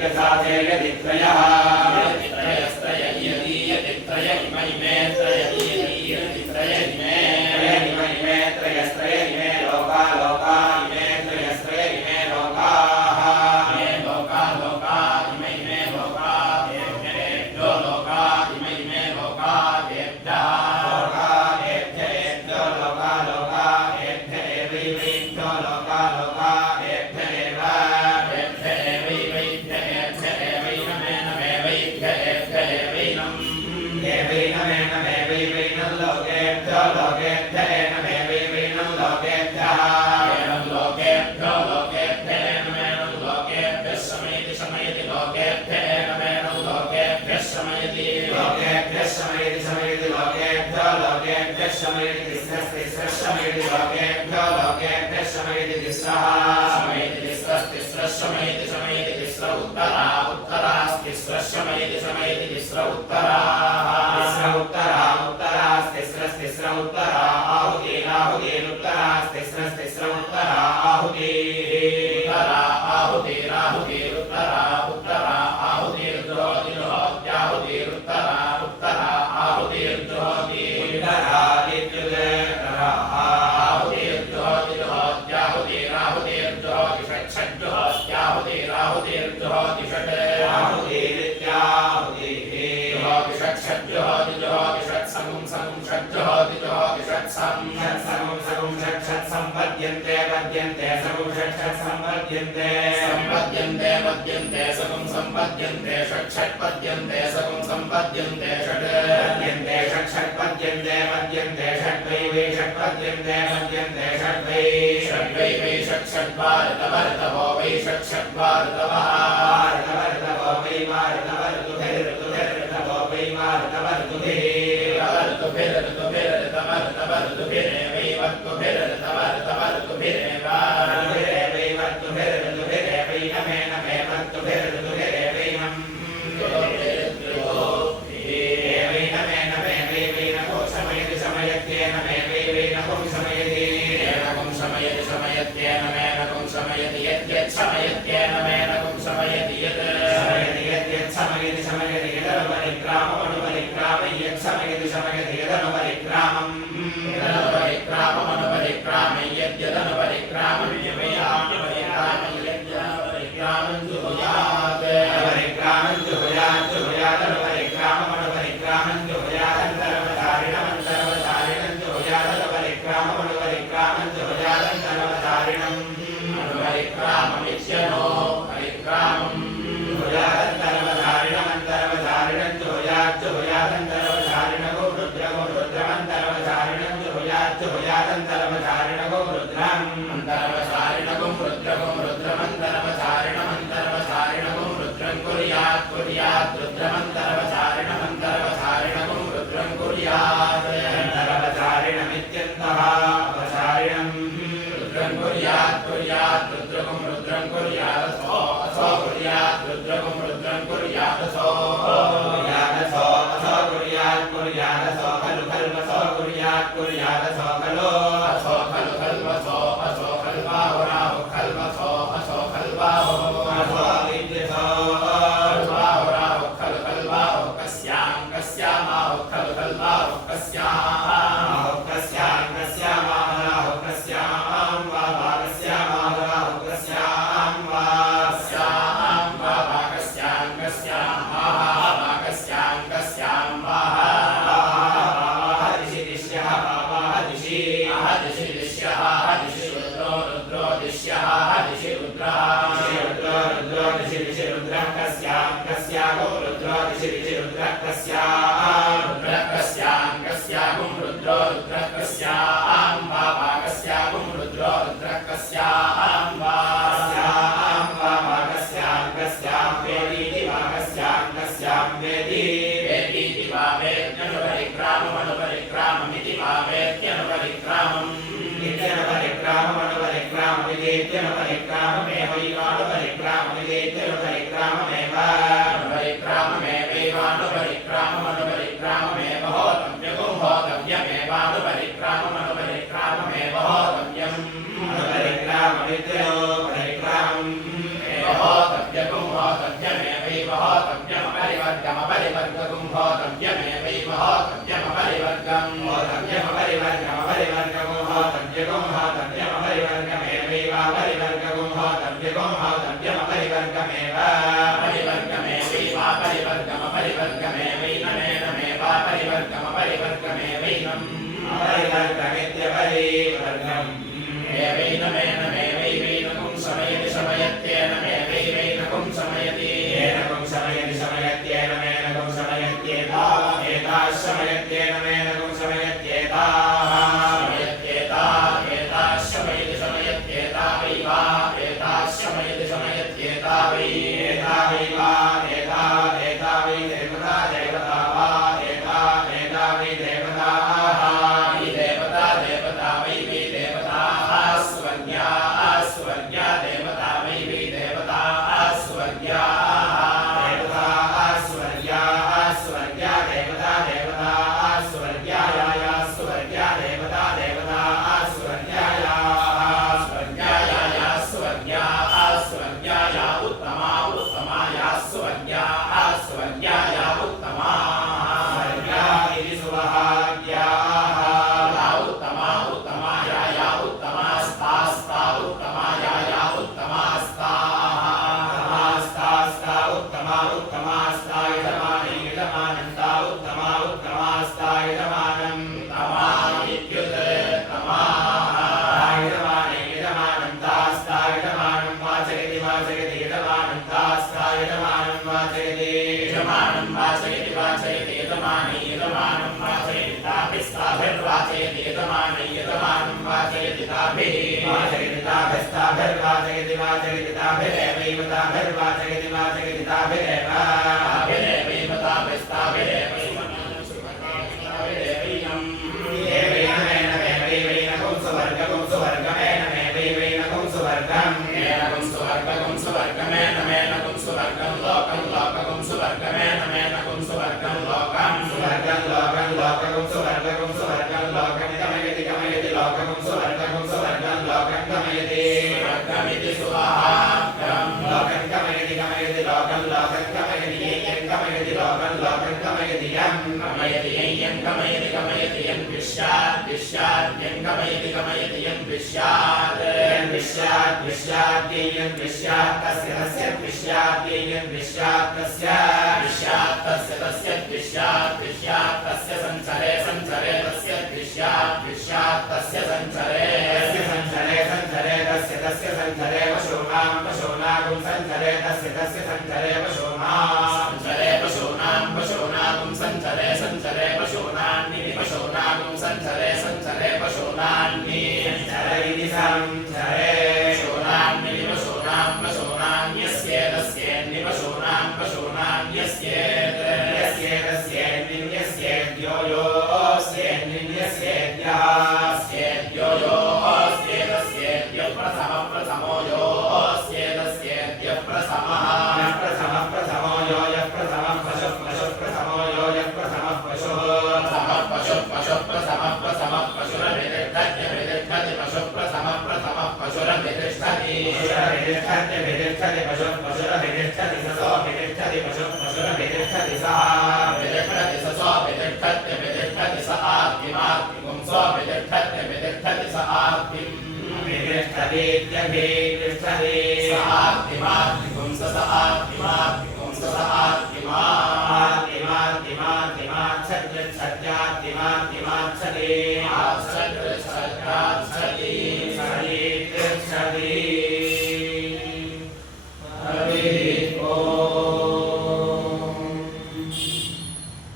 यद्यसाधे यदित्रयः त्रयस्त्रय इयति यदित्रय इम इमे त्रय इयति यदित्रय इमे इमे त्रयस्त्रय इमे लोका लोका इमे त्रयस्त्रय इमे लोकाः इमे लोका लोका इमे लोका एभ्यो लोका इमे लोका एभ्यः लोका एभ्यो लोका लोका एभ्यो लोका लोका संपद्यन्ते पद्यन्ते सगुं षट् संपद्यन्ते संपद्यन्ते पद्यन्ते सगुं संपद्यन्ते षट् पद्यन्ते सगुं संपद्यन्ते षट् पद्यन्ते षट् पद्यन्ते पद्यन्ते षट्वै वै षट् पद्यन्ते पद्यन्ते षट्वै षट्वै वै षट् भारतभो वै षट् भारतवः भारतभो वै भारतभो वै भारतभर्तुभिः परिक्राममेव होतव्यमपरिवर्गमपरिवर्गगुं होतव्यमेवैव होतव्यमपरिवर्गम् होतव्यमपरिवर्गमपरिवर्गगुं होतव्यगुं होतव्यमपरिवर्गमेवैवापरिवर्गगुं होतव्यगुं होतव्यमपरिवर्गमेव परिवर्गमेवैवापरिवर्गमेवैनमेनमेवापरिवर्गमपरिवर्गमेवैनम् अपरिवर्गमित्यपरिवर्गम् एवैनमेनमेवैवैनकुं शमयति शमयत्येनमेवैवैनकुं शमयति येनकुं शमयति शमयत्येनमेनकुं शमयत्येताः एताः शमयत्येनमेनकुं शमयत्येताः एताः शमयति शमयत्येता वैवा एताः शमयति शमयत्येता वै एता वै देवता देवता वा एता वै देवताः वै देवता देवता वै देवताः स्वर्ग्याः स्वर्ग्या देवता वै देवताः स्वर्ग्याः स्वर्ग्या देवता देवताः स्वर्ग्याया स्वर्ग्या देवता देवताः स्वर्ग्यायाः स्वर्ग्याः स्वर्ग्याया उत्तमा उत्तमाया स्वर्ग्याः स्वर्ग्याया उत्तमा स्वर्ग्या इति सुवहाग्याः उत्तमा उत्तमाया उत्तमास्ता उत्तमाया उत्तमास्ता उत्तमा उत्तमास्ता यजमानी यजमानन्ता उत्तमा उत्तमास्ता यजमानम् तमानित्युत यजमाने यजमानन्तास्ता यजमानं वाचयति वाचयति यजमानन्तास्ता यजमानं वाचयति यजमानं वाचयति वाचयति यजमाने यजमानं वाचयति ताभिस्ताभिर्वाचयति यजमाने यजमानं वाचयति ताभिः वाचयति ताभिस्ताभिर्वाचयति वाचयति ताभिरेवैव ताभिर्वाचयति वाचयति ताभिरेव ताभिरेवैव ताभिस्ताभिरेव एवैनमेनमेवैवैनकुं सुवर्गकुं सुवर्गमेनमेवैवैनकुं सुवर्गम् मेनकुं सुवर्गमेनकुं सुवर्गं लोकं लोककुं सुवर्गमेनकुं सुवर्गं लोकं सुवर्गं लोकं लोककुं सुवर्गकुं सुवर्गं लोकं गमयति गमयति लोककुं सुवर्गकुं सुवर्गं लोकं गमयति स्वर्गमिति सुवहाग्रं लोकं गमयति गमयति लोकं लोकं गमयति यं गमयति लोकं लोकं गमयति यं गमयति यं गमयति गमयति यं विश्यात् विश्यात् यं गमयति गमयति यं विश्यात् यं विश्यात् विश्यात् यं विश्यात् तस्य तस्य विश्यात् यं विश्यात् तस्य विश्यात् तस्य तस्य विश्यात् विश्यात् तस्य संचरे संचरे तस्य विश्यात् विश्यात् तस्य संचरे तस्य संचरे संचरे तस्य तस्य संचरे पशूनां पशूनागुं संचरे तस्य तस्य संचरे पशूनां संचरे पशूनां संचरे संचरे पशूनान्नि पशूनागुं संचरे संचरे पशूनान्नि संचरे इति संचरे पशूनान्नि पशूनान्यस्येदस्येन्नि पशूनान्यस्येत् यस्येदस्येन्निन्यस्येद्यो योऽस्येन्निन्यस्येद्यः स्येद्यो योऽस्येदस्येद्य प्रथमो योऽस्येदस्येद्य प्रथमः प्रथमः प्रथमो यो यः प्रथमः पशुः पशुः प्रथमो यो यः प्रथमः पशुः प्रथमः पशुरभितिष्ठति पशुः प्रथमः पशुरभितिष्ठति पशुरभितिष्ठति पशुः पशुरभितिष्ठति ससोऽभितिष्ठति पशुः पशुरभितिष्ठति सः वितिष्ठति सोऽभितिष्ठति स आत्मिमात्मिकुं सोऽभितिष्ठति स आत्मिम् वितिष्ठतीत्यभितिष्ठति स आत्मिमात्मिकुं स आत्मिमात्मिकुं स आत्मिमा